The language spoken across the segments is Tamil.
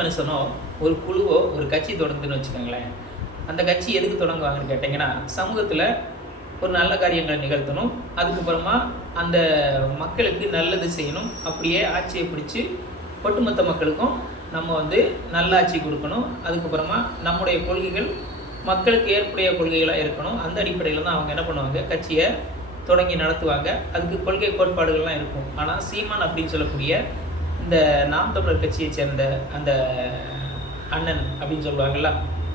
மனுஷனோ ஒரு குழுவோ ஒரு கட்சி தொடங்குதுன்னு வச்சுக்கோங்களேன். அந்த கட்சி எதுக்கு தொடங்குவாங்கன்னு கேட்டிங்கன்னா சமூகத்தில் ஒரு நல்ல காரியங்களை நிகழ்த்தணும். அதுக்கப்புறமா அந்த மக்களுக்கு நல்லது செய்யணும். அப்படியே ஆட்சியை பிடிச்சி ஒட்டுமொத்த மக்களுக்கும் நம்ம வந்து நல்ல ஆட்சி கொடுக்கணும். அதுக்கப்புறமா நம்முடைய கொள்கைகள் மக்களுக்கு ஏற்புடைய கொள்கைகளாக இருக்கணும். அந்த அடிப்படையில் தான் அவங்க என்ன பண்ணுவாங்க? கட்சியை தொடங்கி நடத்துவாங்க. அதுக்கு கொள்கை கோட்பாடுகள்லாம் இருக்கும். ஆனால் சீமான் அப்படின்னு சொல்லக்கூடிய இந்த நாம் தமிழர் கட்சியை சேர்ந்த அந்த அண்ணன் அப்படின்னு சொல்லுவாங்கல்ல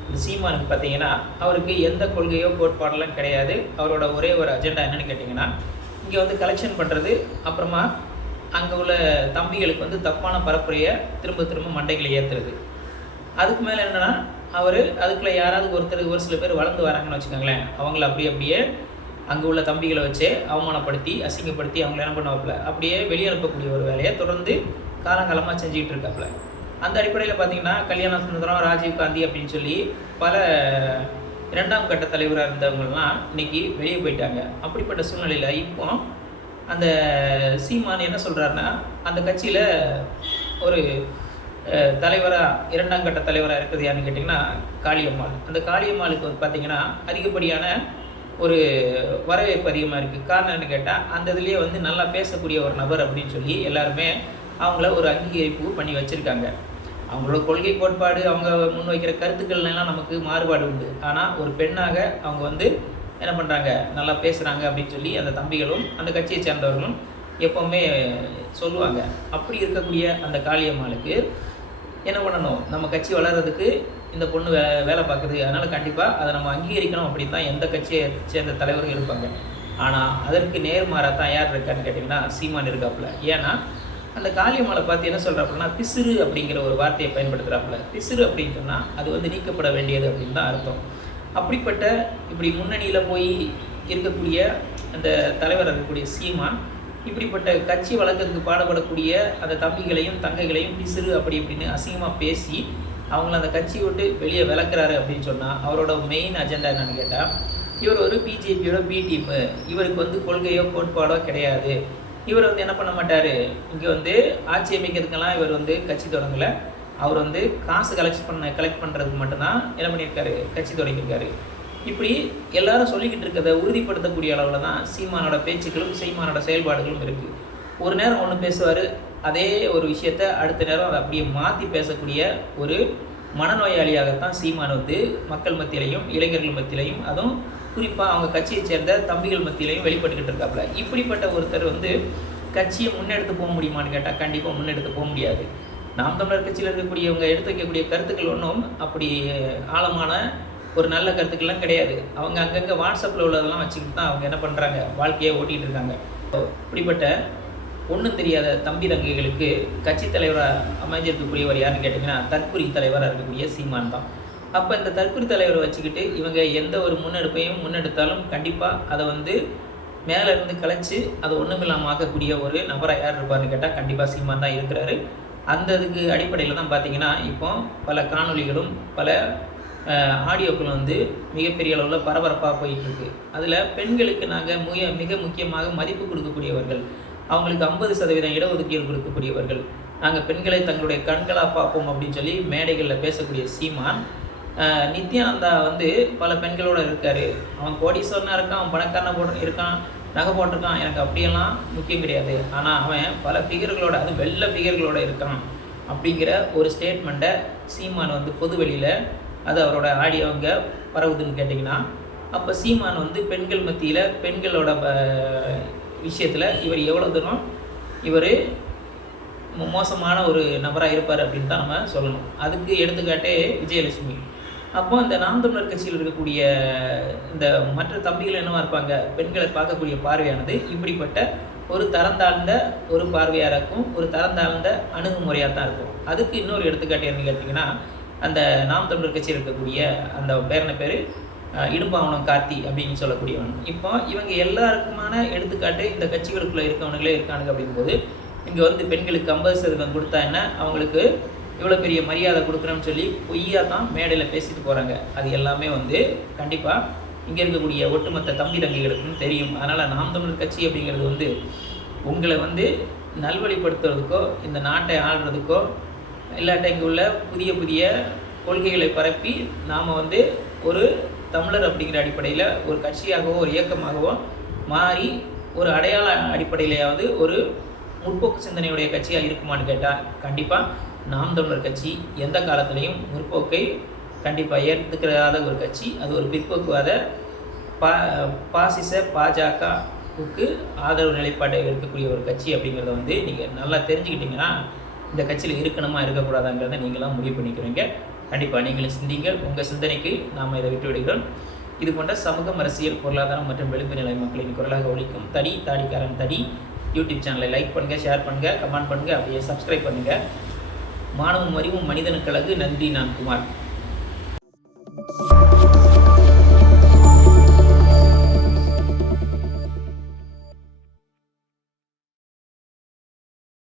இந்த சீமானுக்கு பார்த்தீங்கன்னா அவருக்கு எந்த கொள்கையோ கோட்பாடெல்லாம் கிடையாது. அவரோட ஒரே ஒரு அஜெண்டா என்னன்னு கேட்டிங்கன்னா இங்கே வந்து கலெக்ஷன் பண்ணுறது அப்புறமா அங்கே உள்ள தம்பிகளுக்கு வந்து தப்பான பரப்புரையை திரும்ப திரும்ப மண்டைகளை ஏற்றுறது அதுக்கு மேலே என்னென்னா அவர் அதுக்குள்ளே யாராவது ஒருத்தர் ஒரு சில பேர் வளர்ந்து வராங்கன்னு வச்சுக்கோங்களேன். அவங்கள அப்படியே அப்படியே அங்கே உள்ள தம்பிகளை வச்சு அவமானப்படுத்தி அசிங்கப்படுத்தி அவங்கள என்ன பண்ணுவாப்புல அப்படியே வெளியே அனுப்பக்கூடிய ஒரு வேலையை தொடர்ந்து காலங்காலமாக செஞ்சுக்கிட்டு இருக்காப்புல அந்த அடிப்படையில் பார்த்தீங்கன்னா கல்யாண சுந்தரம் ராஜீவ் காந்தி அப்படின்னு சொல்லி பல இரண்டாம் கட்ட தலைவராக இருந்தவங்கலாம் இன்னைக்கு வெளியே போயிட்டாங்க. அப்படிப்பட்ட சூழ்நிலையில் இப்போ அந்த சீமான் என்ன சொல்கிறாருன்னா அந்த கட்சியில் ஒரு தலைவராக இரண்டாம் கட்ட தலைவராக இருக்கிறது யாருன்னு கேட்டிங்கன்னா காளியம்மாள். அந்த காளியம்மாளுக்கு வந்து பார்த்தீங்கன்னா அதிகப்படியான ஒரு வரவேற்பு அதிகமாக இருக்குது காரணம் என்னன்னு கேட்டால் அந்த இதுலேயே வந்து நல்லா பேசக்கூடிய ஒரு நபர் அப்படின்னு சொல்லி எல்லாருமே அவங்கள ஒரு அங்கீகரிப்பு பண்ணி வச்சுருக்காங்க. அவங்களோட கொள்கை கோட்பாடு அவங்க முன்வைக்கிற கருத்துக்கள்லாம் நமக்கு மாறுபாடு உண்டு. ஆனால் ஒரு பெண்ணாக அவங்க வந்து என்ன பண்ணுறாங்க நல்லா பேசுகிறாங்க அப்படின்னு சொல்லி அந்த தம்பிகளும் அந்த கட்சியை சேர்ந்தவர்களும் எப்போவுமே சொல்லுவாங்க. அப்படி இருக்கக்கூடிய அந்த காளியம்மாளுக்கு என்ன பண்ணணும்? நம்ம கட்சி வளர்கிறதுக்கு இந்த பொண்ணு வே வேலை பார்க்குது. அதனால் கண்டிப்பாக அதை நம்ம அங்கீகரிக்கணும் அப்படின்னு தான் எந்த கட்சியை சேர்ந்த தலைவரும் இருப்பாங்க. ஆனால் அதற்கு நேர்மாறாக தான் யார் இருக்கான்னு கேட்டிங்கன்னா சீமான் இருக்காப்புல. ஏன்னா அந்த காளியம்மாவை பார்த்து என்ன சொல்கிறாப்புலனா பிசிறு அப்படிங்கிற ஒரு வார்த்தையை பயன்படுத்துகிறாப்புல பிசிறு அப்படின்னு சொன்னால் அது வந்து நீக்கப்பட வேண்டியது அப்படின்னு தான் அர்த்தம். அப்படிப்பட்ட இப்படி முன்னணியில் போய் இருக்கக்கூடிய அந்த தலைவர் இருக்கக்கூடிய சீமான் இப்படிப்பட்ட கட்சி வழக்கத்துக்கு பாடுபடக்கூடிய அந்த தம்பிகளையும் தங்கைகளையும் பிசிறு அப்படி இப்படின்னு அசிங்கமாக பேசி அவங்கள அந்த கட்சி விட்டு வெளியே விளக்குறாரு அப்படின்னு சொன்னால் அவரோட மெயின் அஜெண்டா என்னன்னு கேட்டால் இவர் ஒரு பிஜேபியோட பி டீமு இவருக்கு வந்து கொள்கையோ கோட்பாடோ கிடையாது. இவர் வந்து என்ன பண்ண மாட்டார்? இங்கே வந்து ஆட்சி அமைக்கிறதுக்கெல்லாம் இவர் வந்து கட்சி தொடங்கலை. அவர் வந்து காசு கலெக்ட் பண்ண கலெக்ட் பண்ணுறதுக்கு மட்டும்தான் என்ன பண்ணியிருக்காரு? கட்சி தொடங்கியிருக்காரு. இப்படி எல்லாரும் சொல்லிக்கிட்டு இருக்கிறத உறுதிப்படுத்தக்கூடிய அளவில் தான் சீமானோட பேச்சுக்களும் சீமானோட செயல்பாடுகளும் இருக்குது ஒரு நேரம் ஒன்று பேசுவார் அதே ஒரு விஷயத்த அடுத்த நேரம் அதை அப்படியே மாற்றி பேசக்கூடிய ஒரு மனநோயாளியாகத்தான் சீமான் வந்து மக்கள் மத்தியிலையும் இளைஞர்கள் மத்தியிலையும் அதுவும் குறிப்பாக அவங்க கட்சியை சேர்ந்த தம்பிகள் மத்தியிலையும் வெளிப்பட்டுக்கிட்டு இருக்காப்புல இப்படிப்பட்ட ஒருத்தர் வந்து கட்சியை முன்னெடுத்து போக முடியுமான்னு கேட்டால் கண்டிப்பாக முன்னெடுத்து போக முடியாது. நாம் தமிழர் கட்சியில் இருக்கக்கூடியவங்க எடுத்து வைக்கக்கூடிய கருத்துக்கள் ஒன்றும் அப்படி ஆழமான ஒரு நல்ல கருத்துக்கள்லாம் கிடையாது. அவங்க அங்கங்கே வாட்ஸ்அப்பில் உள்ளதெல்லாம் வச்சுக்கிட்டு தான் அவங்க என்ன பண்ணுறாங்க வாழ்க்கையை ஓட்டிகிட்டு இருக்காங்க. இப்படிப்பட்ட ஒன்றும் தெரியாத தம்பி தங்கைகளுக்கு கட்சி தலைவராக அமைஞ்சிருக்கக்கூடியவர் யாருன்னு கேட்டிங்கன்னா தற்குறி தலைவராக இருக்கக்கூடிய சீமான் தான். அப்போ இந்த தற்குறி தலைவரை வச்சுக்கிட்டு இவங்க எந்த ஒரு முன்னெடுப்பையும் முன்னெடுத்தாலும் கண்டிப்பாக அதை வந்து மேலே இருந்து கலைச்சி அதை ஒன்றுமில்லாமல் ஆக்கக்கூடிய ஒரு நபராக யார் இருப்பார்னு கேட்டால் கண்டிப்பாக சீமான் தான் இருக்கிறாரு. அந்த இதுக்கு அடிப்படையில் தான் பார்த்தீங்கன்னா இப்போ பல காணொளிகளும் பல ஆடியோக்களும் வந்து மிகப்பெரிய அளவில் பரபரப்பாக போயிட்டுருக்கு. அதில் பெண்களுக்கு நாங்கள் மிக மிக முக்கியமாக மதிப்பு கொடுக்கக்கூடியவர்கள் அவங்களுக்கு ஐம்பது சதவீதம் இடஒதுக்கீடு கொடுக்கக்கூடியவர்கள் நாங்கள் பெண்களை தங்களுடைய கண்களாக பார்ப்போம் அப்படின்னு சொல்லி மேடைகளில் பேசக்கூடிய சீமான் நித்யானந்தா வந்து பல பெண்களோட இருக்கார். அவன் கோடீஸ்வரனாக இருக்கான் அவன் பணக்காரனாக போட்டு இருக்கான் நகை போட்டிருக்கான். எனக்கு அப்படியெல்லாம் முக்கியம் கிடையாது. ஆனால் அவன் பல ஃபிகர்களோட அது வெள்ள ஃபிகர்களோட இருக்கான் அப்படிங்கிற ஒரு ஸ்டேட்மெண்ட்டை சீமான் வந்து பொது வெளியில் அது அவரோட ஆடியோ அங்கே பரவுதுன்னு கேட்டிங்கன்னா அப்போ சீமான் வந்து பெண்கள் மத்தியில் பெண்களோட விஷயத்தில் இவர் எவ்வளோ தூரம் இவர் மோசமான ஒரு நபராக இருப்பார் அப்படின்னு தான் நம்ம சொல்லணும். அதுக்கு எடுத்துக்காட்டே விஜயலட்சுமி. அப்போ இந்த நாம் தமிழர் கட்சியில் இருக்கக்கூடிய இந்த மற்ற தம்பிகள் என்னவா இருப்பாங்க? பெண்களை பார்க்கக்கூடிய பார்வையானது இப்படிப்பட்ட ஒரு தரந்தாழ்ந்த ஒரு பார்வையாக இருக்கும் ஒரு தரந்தாழ்ந்த அணுகுமுறையாக தான் இருக்கும். அதுக்கு இன்னொரு எடுத்துக்காட்டு என்ன கேட்டிங்கன்னா அந்த நாம் தமிழர் கட்சியில் இருக்கக்கூடிய அந்த பேரன பேர்? இடும்பாவனம் கார்த்தி அப்படின்னு சொல்லக்கூடியவன். இப்போ இவங்க எல்லாருக்குமான எடுத்துக்காட்டு இந்த கட்சிகளுக்குள்ளே இருக்கவனுங்களே இருக்கானுங்க அப்படிங்கும்போது இங்கே வந்து பெண்களுக்கு ஐம்பது சதவீதம் கொடுத்தா என்ன? அவங்களுக்கு இவ்வளோ பெரிய மரியாதை கொடுக்குறோன்னு சொல்லி பொய்யாக தான் மேடையில் பேசிட்டு போகிறாங்க அது எல்லாமே வந்து கண்டிப்பாக இங்கே இருக்கக்கூடிய ஒட்டுமொத்த தம்பி தங்கிகளுக்கும் தெரியும். அதனால் நாம் தமிழர் கட்சி அப்படிங்கிறது வந்து உங்களை வந்து நல்வழிப்படுத்துறதுக்கோ இந்த நாட்டை ஆள்றதுக்கோ இல்லாட்ட இங்கே உள்ள புதிய புதிய கொள்கைகளை பரப்பி நாம் வந்து ஒரு தமிழர் அப்படிங்கிற அடிப்படையில் ஒரு கட்சியாகவோ ஒரு இயக்கமாகவோ மாறி ஒரு அடையாள அடிப்படையிலையாவது ஒரு முற்போக்கு சிந்தனையுடைய கட்சியாக இருக்குமான்னு கேட்டால் கண்டிப்பாக நாம் தமிழர் கட்சி எந்த காலத்துலேயும் முற்போக்கை கண்டிப்பாக ஏற்றுக்கிறாத ஒரு கட்சி அது ஒரு பிற்போக்குவாத பா பாசிச பாஜகவுக்கு ஆதரவு நிலைப்பாட்டை இருக்கக்கூடிய ஒரு கட்சி அப்படிங்கிறத வந்து நீங்கள் நல்லா தெரிஞ்சுக்கிட்டீங்கன்னா இந்த கட்சியில் இருக்கணுமா இருக்கக்கூடாதாங்கிறத நீங்களாம் முடிவு பண்ணிக்கிறீங்க. கண்டிப்பாக நீங்களும் சிந்திங்க. உங்கள் சிந்தனைக்கு நாம் இதை விட்டு விடுகிறோம். இது போன்ற சமூகம் அரசியல் பொருளாதாரம் மற்றும் விளிம்பு நிலை மக்களின் குரலாக ஒழிக்கும் தடி தாடிக்காரன் தடி. யூடியூப் சேனலை லைக் பண்ணுங்கள் ஷேர் பண்ணுங்கள் கமெண்ட் பண்ணுங்கள் அப்படியே சப்ஸ்கிரைப் பண்ணுங்கள் மாணவம் அறிவும் மனிதனுக்கு அழகு. நன்றி நான் குமார்.